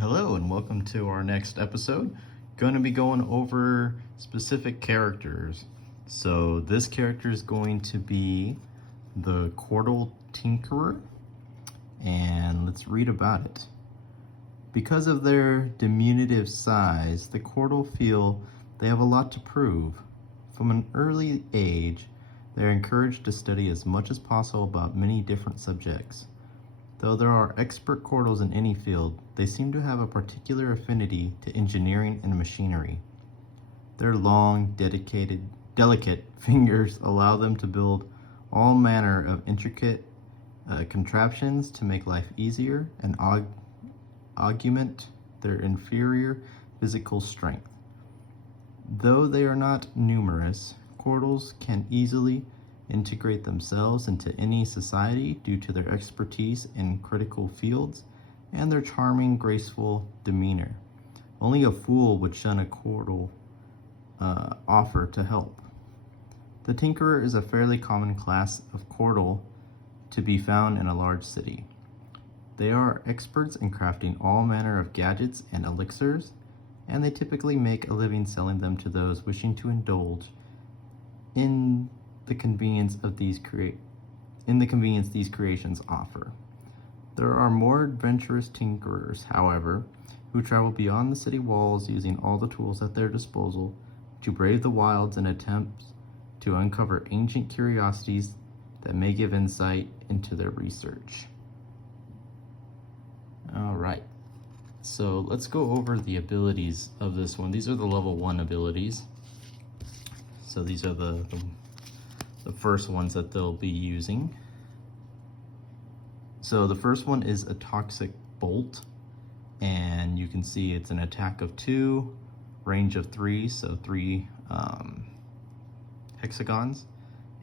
Hello and welcome to our next episode. Going to be going over specific characters. So this character is going to be the Quartal Tinkerer, and let's read about it. Because of their diminutive size, the Quartal feel they have a lot to prove. From an early age, they are encouraged to study as much as possible about many different subjects. Though there are expert Quartals in any field, they seem to have a particular affinity to engineering and machinery. Their long, delicate fingers allow them to build all manner of intricate contraptions to make life easier and augment their inferior physical strength. Though they are not numerous, Quartals can easily integrate themselves into any society due to their expertise in critical fields and their charming, graceful demeanor. Only a fool would shun a Quartal offer to help. The Tinkerer is a fairly common class of Quartal to be found in a large city. They are experts in crafting all manner of gadgets and elixirs, and they typically make a living selling them to those wishing to indulge in the convenience these creations offer. There are more adventurous tinkerers, however, who travel beyond the city walls using all the tools at their disposal to brave the wilds in attempts to uncover ancient curiosities that may give insight into their research. All right, so let's go over the abilities of this one. These are the level 1 abilities. So these are the first ones that they'll be using. So the first one is a Toxic Bolt, and you can see it's an attack of 2, range of 3, so 3 hexagons,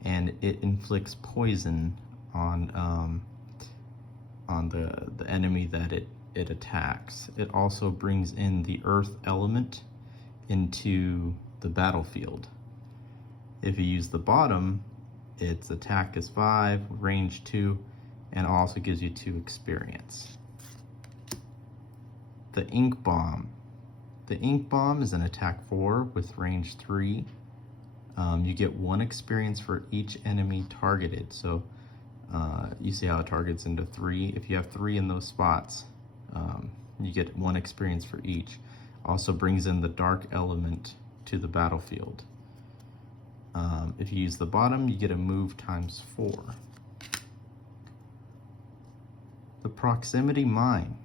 and it inflicts poison on the enemy that it attacks. It also brings in the earth element into the battlefield. If you use the bottom, its attack is 5, range 2, and also gives you 2 experience. The Ink Bomb. The Ink Bomb is an attack 4 with range 3. You get 1 experience for each enemy targeted. So you see how it targets into 3. If you have 3 in those spots, you get 1 experience for each. Also brings in the dark element to the battlefield. If you use the bottom, you get a move times 4. The Proximity Mine.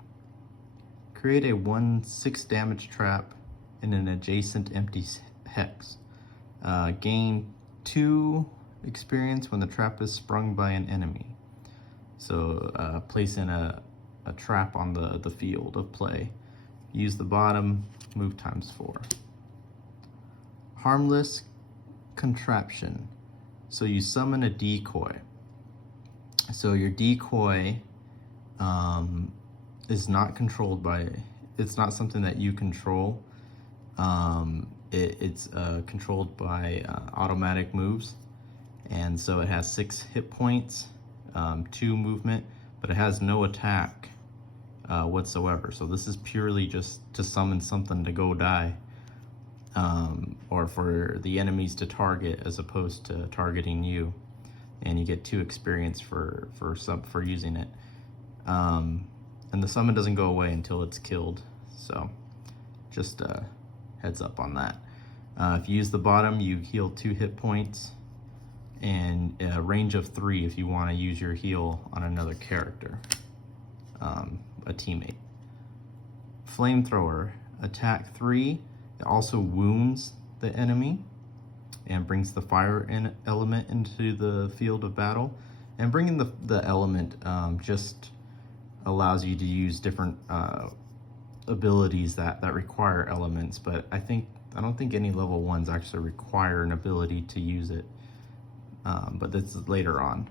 Create a 1/6 damage trap in an adjacent empty hex. Gain 2 experience when the trap is sprung by an enemy. So place in a trap on the field of play. Use the bottom, move times 4. Harmless Contraption. So you summon a decoy. So your decoy is not controlled by, it's not something that you control. It's controlled by automatic moves, and so it has 6 hit points, 2 movement, but it has no attack whatsoever. So this is purely just to summon something to go die. Or for the enemies to target as opposed to targeting you, and you get 2 experience for using it. And the summon doesn't go away until it's killed, so just heads up on that. If you use the bottom, you heal 2 hit points, and a range of 3 if you want to use your heal on another character, a teammate. Flamethrower, attack 3. It also wounds the enemy and brings the fire element into the field of battle. And bringing the element just allows you to use different abilities that require elements, but I don't think any level 1s actually require an ability to use it, but this is later on.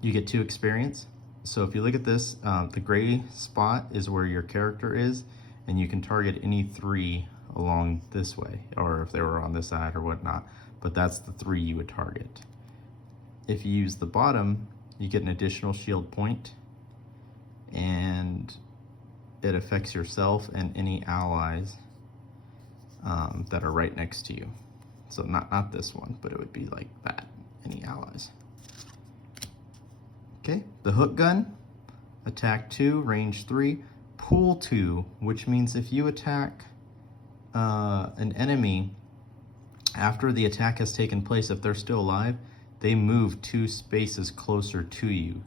You get 2 experience. So if you look at this, the gray spot is where your character is, and you can target any 3 along this way, or if they were on this side or whatnot, but that's the 3 you would target. If you use the bottom, you get an additional shield point, and it affects yourself and any allies that are right next to you. So not this one, but it would be like that, any allies. Okay, the hook gun, attack 2, range 3, pull 2, which means if you attack an enemy after the attack has taken place, if they're still alive, they move 2 spaces closer to you.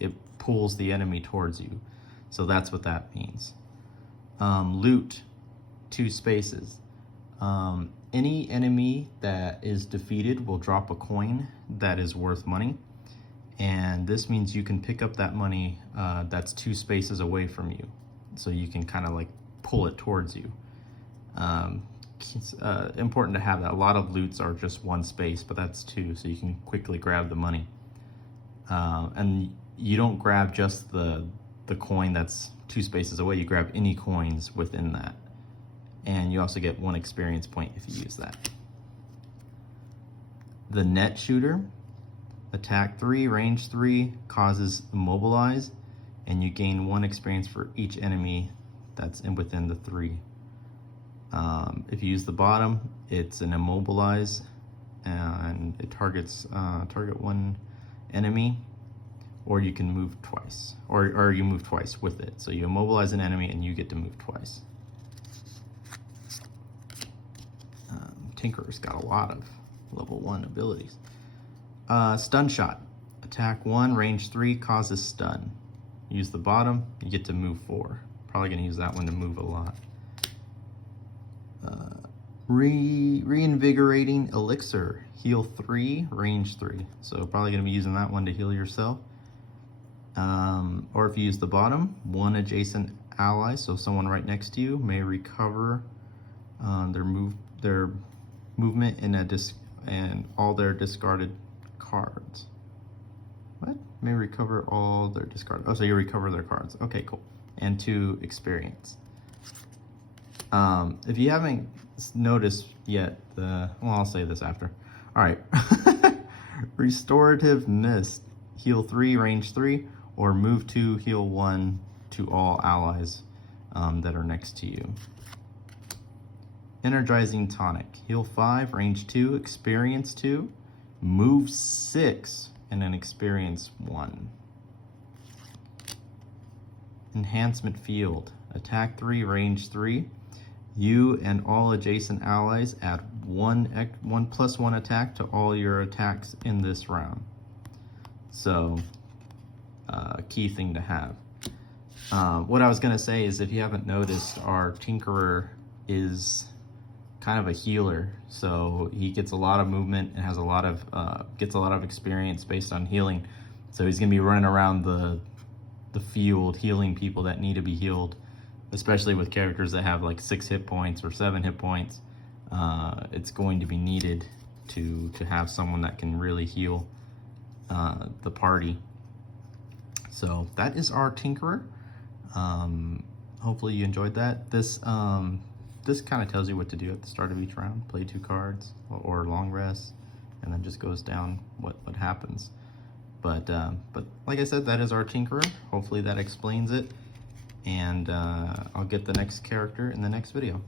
It pulls the enemy towards you. So that's what that means. Loot, 2 spaces. Any enemy that is defeated will drop a coin that is worth money. And this means you can pick up that money that's 2 spaces away from you. So you can kind of like pull it towards you. It's important to have that. A lot of loots are just 1 space, but that's 2, so you can quickly grab the money. And you don't grab just the coin that's 2 spaces away, you grab any coins within that. And you also get 1 experience point if you use that. The net shooter, attack 3, range 3, causes immobilize, and you gain 1 experience for each enemy that's within the 3. If you use the bottom, it's an immobilize, and it targets target 1 enemy, or you can move twice, or you move twice with it. So you immobilize an enemy and you get to move twice. Tinkerer's got a lot of level 1 abilities. Stun shot, attack 1, range 3, causes stun. Use the bottom, you get to move 4. Probably gonna use that one to move a lot. Reinvigorating elixir, heal 3, range 3. So probably gonna be using that one to heal yourself. Or if you use the bottom, 1 adjacent ally, so someone right next to you, may recover their movement in and all their discarded cards. What? May recover all their discarded. Oh, so you recover their cards. Okay, cool. And 2 experience. If you haven't noticed yet, well, I'll say this after. All right. Restorative Mist, heal 3, range 3, or move 2, heal 1 to all allies that are next to you. Energizing Tonic, heal 5, range 2, experience 2, move 6, and then experience 1. Enhancement Field, attack 3, range 3. You and all adjacent allies add 1+1 attack to all your attacks in this round. So, key thing to have. What I was gonna say is, if you haven't noticed, our Tinkerer is kind of a healer, so he gets a lot of movement and has a lot of gets a lot of experience based on healing. So he's gonna be running around the field healing people that need to be healed, especially with characters that have like 6 hit points or 7 hit points. It's going to be needed to have someone that can really heal the party. So that is our Tinkerer. Hopefully you enjoyed that. This kind of tells you what to do at the start of each round. Play 2 cards or long rest, and then just goes down what happens. But like I said, that is our Tinkerer. Hopefully that explains it. And I'll get the next character in the next video.